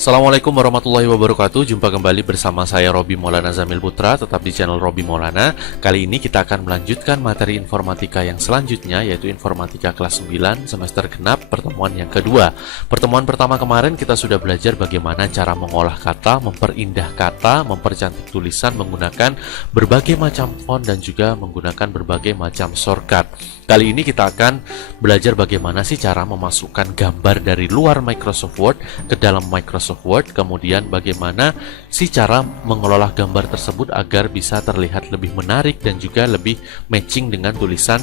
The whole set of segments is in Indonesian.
Assalamualaikum warahmatullahi wabarakatuh. Jumpa kembali bersama saya Robi Maulana Zamil Putra, tetap di channel Robi Maulana. Kali ini kita akan melanjutkan materi informatika yang selanjutnya, yaitu informatika kelas 9 semester genap pertemuan yang kedua. Pertemuan pertama kemarin kita sudah belajar bagaimana cara mengolah kata, memperindah kata, mempercantik tulisan menggunakan berbagai macam font dan juga menggunakan berbagai macam shortcut. Kali ini kita akan belajar bagaimana sih cara memasukkan gambar dari luar Microsoft Word ke dalam Microsoft Word, kemudian bagaimana sih cara mengelola gambar tersebut agar bisa terlihat lebih menarik dan juga lebih matching dengan tulisan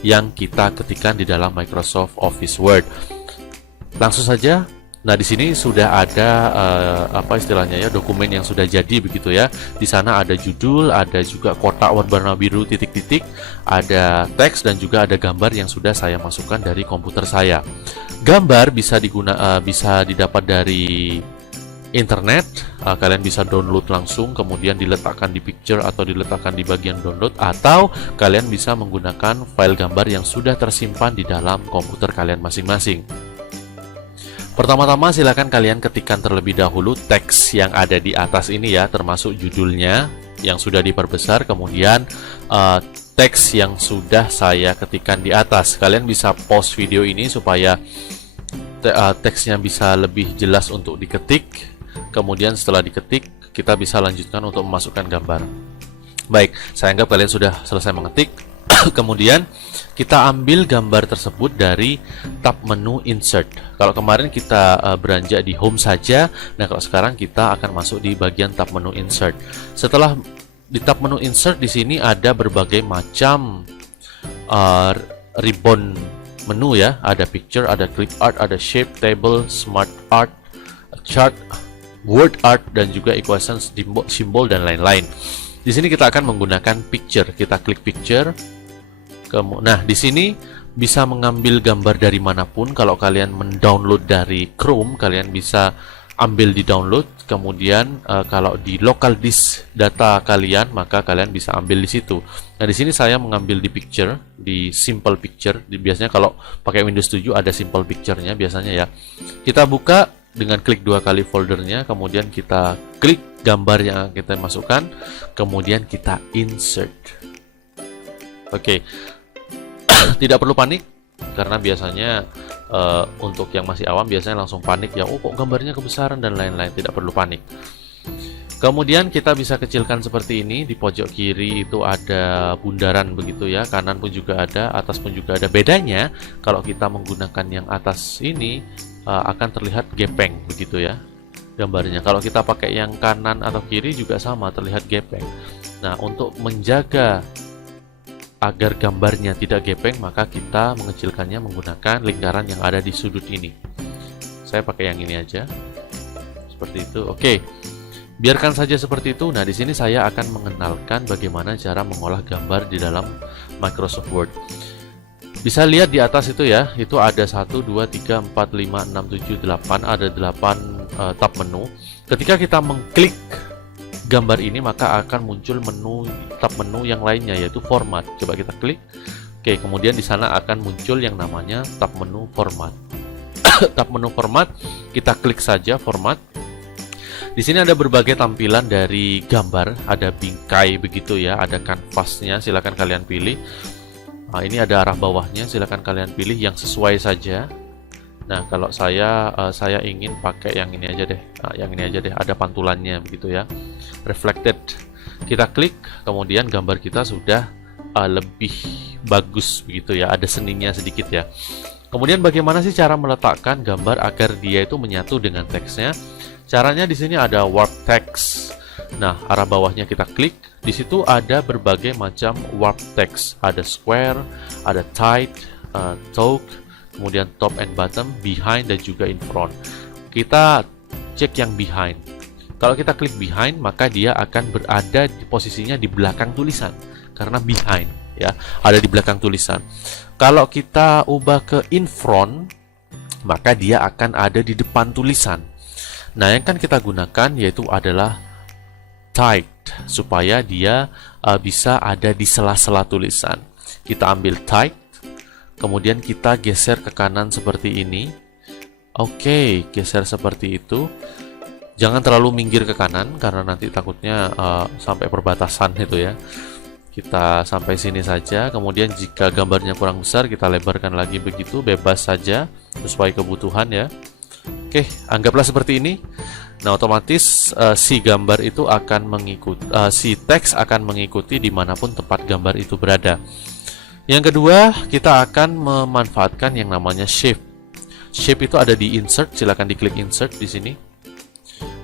yang kita ketikkan di dalam Microsoft Office Word. Langsung saja. Nah, di sini sudah ada apa istilahnya ya, dokumen yang sudah jadi begitu ya. Di sana ada judul, ada juga kotak warna biru titik-titik, ada teks dan juga ada gambar yang sudah saya masukkan dari komputer saya. Gambar bisa bisa didapat dari internet. Kalian bisa download langsung kemudian diletakkan di picture atau diletakkan di bagian download, atau kalian bisa menggunakan file gambar yang sudah tersimpan di dalam komputer kalian masing-masing. Pertama-tama silakan kalian ketikkan terlebih dahulu teks yang ada di atas ini ya, termasuk judulnya yang sudah diperbesar, kemudian teks yang sudah saya ketikkan di atas. Kalian bisa pause video ini supaya teksnya bisa lebih jelas untuk diketik. Kemudian setelah diketik, kita bisa lanjutkan untuk memasukkan gambar. Baik, saya anggap kalian sudah selesai mengetik. Kemudian kita ambil gambar tersebut dari tab menu Insert. Kalau kemarin kita beranjak di Home saja, nah kalau sekarang kita akan masuk di bagian tab menu Insert. Setelah di tab menu Insert, di sini ada berbagai macam ribbon menu ya. Ada Picture, ada Clip Art, ada Shape, Table, Smart Art, Chart, Word Art, dan juga Equations, Symbol, dan lain-lain. Di sini kita akan menggunakan Picture. Kita klik Picture. Nah, di sini bisa mengambil gambar dari manapun. Kalau kalian mendownload dari Chrome, kalian bisa ambil di download. Kemudian kalau di local disk data kalian, maka kalian bisa ambil di situ. Nah, di sini saya mengambil di Picture, di Simple Picture. Biasanya kalau pakai Windows 7 ada Simple Picture-nya biasanya ya. Kita buka dengan klik 2 kali foldernya, kemudian kita klik gambar yang kita masukkan, kemudian kita insert. Oke. Tidak perlu panik, karena biasanya untuk yang masih awam biasanya langsung panik ya, oh kok gambarnya kebesaran dan lain-lain. Tidak perlu panik. Kemudian kita bisa kecilkan seperti ini. Di pojok kiri itu ada bundaran begitu ya, kanan pun juga ada, atas pun juga ada. Bedanya kalau kita menggunakan yang atas ini akan terlihat gepeng begitu ya gambarnya. Kalau kita pakai yang kanan atau kiri juga sama, terlihat gepeng. Nah, untuk menjaga agar gambarnya tidak gepeng, maka kita mengecilkannya menggunakan lingkaran yang ada di sudut ini. Saya pakai yang ini aja, seperti itu. Oke, biarkan saja seperti itu. Nah, di sini saya akan mengenalkan bagaimana cara mengolah gambar di dalam Microsoft Word. Bisa lihat di atas itu ya, itu ada 1, 2, 3, 4, 5, 6, 7, 8, ada 8 tab menu. Ketika kita mengklik gambar ini, maka akan muncul tab menu yang lainnya, yaitu format. Coba kita klik. Oke, kemudian di sana akan muncul yang namanya tab menu format. Tab menu format, kita klik saja format. Di sini ada berbagai tampilan dari gambar, ada bingkai begitu ya, ada kanvasnya, silakan kalian pilih. Nah, ini ada arah bawahnya, silakan kalian pilih yang sesuai saja. Nah, kalau saya ingin pakai yang ini aja deh. Nah, yang ini aja deh, ada pantulannya begitu ya. Reflected. Kita klik, kemudian gambar kita sudah lebih bagus begitu ya. Ada seninya sedikit ya. Kemudian bagaimana sih cara meletakkan gambar agar dia itu menyatu dengan teksnya? Caranya di sini ada warp text. Nah, arah bawahnya kita klik. Di situ ada berbagai macam warp text. Ada square, ada tight, talk, kemudian top and bottom, behind, dan juga in front. Kita cek yang behind. Kalau kita klik behind, maka dia akan berada di posisinya di belakang tulisan, karena behind ya, ada di belakang tulisan. Kalau kita ubah ke in front, maka dia akan ada di depan tulisan. Nah, yang kan kita gunakan yaitu adalah tight, supaya dia bisa ada di sela-sela tulisan. Kita ambil tight, kemudian kita geser ke kanan seperti ini. Oke, geser seperti itu. Jangan terlalu minggir ke kanan karena nanti takutnya sampai perbatasan itu ya. Kita sampai sini saja. Kemudian jika gambarnya kurang besar, kita lebarkan lagi begitu, bebas saja sesuai kebutuhan ya. Oke, anggaplah seperti ini. Nah, otomatis si gambar itu akan mengikuti, si teks akan mengikuti dimanapun tempat gambar itu berada. Yang kedua, kita akan memanfaatkan yang namanya shape. Shape itu ada di insert, silakan diklik insert di sini.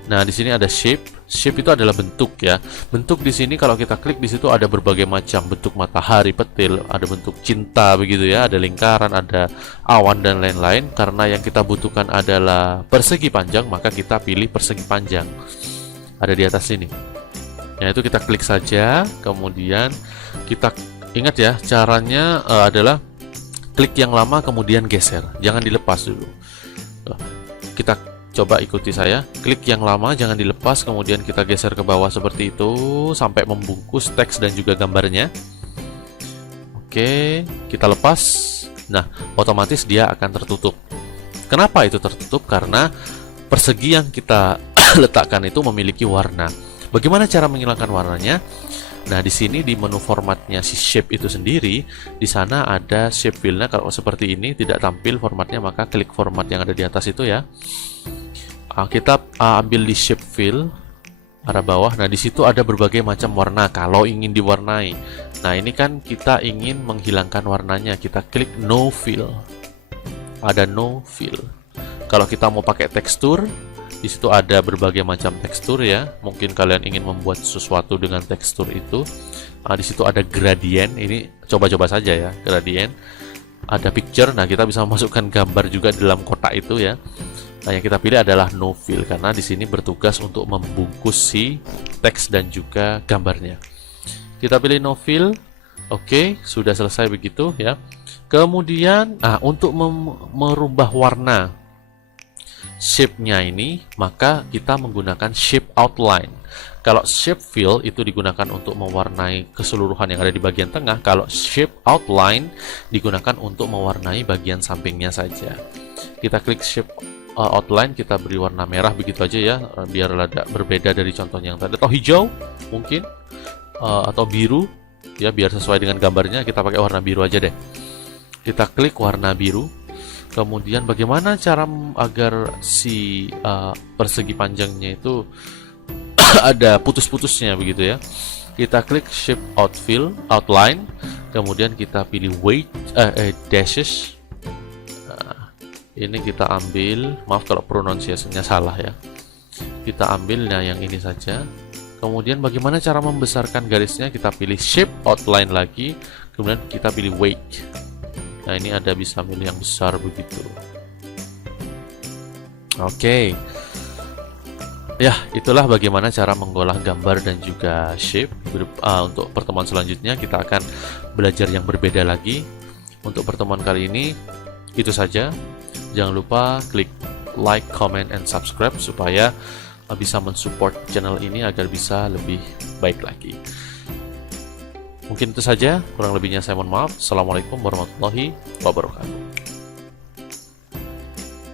Nah, di sini ada shape. Shape itu adalah bentuk ya. Bentuk di sini kalau kita klik di situ ada berbagai macam bentuk matahari, petil, ada bentuk cinta begitu ya, ada lingkaran, ada awan dan lain-lain. Karena yang kita butuhkan adalah persegi panjang, maka kita pilih persegi panjang. Ada di atas sini. Nah, itu kita klik saja, kemudian kita ingat ya, caranya adalah klik yang lama kemudian geser, jangan dilepas dulu. Kita coba ikuti saya, klik yang lama jangan dilepas, kemudian kita geser ke bawah seperti itu sampai membungkus teks dan juga gambarnya. Oke, kita lepas. Nah, otomatis dia akan tertutup. Kenapa itu tertutup? Karena persegi yang kita letakkan itu memiliki warna. Bagaimana cara menghilangkan warnanya? Nah, di sini di menu formatnya si shape itu sendiri, di sana ada shape fill-nya. Kalau seperti ini tidak tampil formatnya, maka klik format yang ada di atas itu ya. Kita ambil di shape fill arah bawah. Nah, di situ ada berbagai macam warna kalau ingin diwarnai. Nah, ini kan kita ingin menghilangkan warnanya, kita klik no fill. Ada no fill. Kalau kita mau pakai tekstur, di situ ada berbagai macam tekstur ya. Mungkin kalian ingin membuat sesuatu dengan tekstur itu. Di situ ada gradient. Ini coba-coba saja ya, gradient. Ada picture. Nah, kita bisa memasukkan gambar juga dalam kotak itu ya. Nah, yang kita pilih adalah no fill karena di sini bertugas untuk membungkus si teks dan juga gambarnya. Kita pilih no fill. Oke, sudah selesai begitu ya. Kemudian, untuk merubah warna shape-nya ini, maka kita menggunakan shape outline. Kalau shape fill itu digunakan untuk mewarnai keseluruhan yang ada di bagian tengah. Kalau shape outline digunakan untuk mewarnai bagian sampingnya saja. Kita klik shape outline, kita beri warna merah begitu aja ya, biar rada berbeda dari contohnya yang tadi. Atau hijau mungkin, atau biru ya, biar sesuai dengan gambarnya. Kita pakai warna biru aja deh. Kita klik warna biru. Kemudian bagaimana cara agar si persegi panjangnya itu ada putus-putusnya begitu ya. Kita klik shape outline, kemudian kita pilih weight dashes. Ini kita ambil, maaf kalau pronunciasinya salah ya. Kita ambil yang ini saja. Kemudian bagaimana cara membesarkan garisnya? Kita pilih shape outline lagi, kemudian kita pilih weight. Nah, ini ada bisa milih yang besar begitu. Oke. Ya, itulah bagaimana cara mengolah gambar dan juga shape. Untuk pertemuan selanjutnya kita akan belajar yang berbeda lagi. Untuk pertemuan kali ini itu saja. Jangan lupa klik like, comment, and subscribe supaya bisa mensupport channel ini agar bisa lebih baik lagi. Mungkin itu saja, kurang lebihnya saya mohon maaf. Assalamualaikum warahmatullahi wabarakatuh.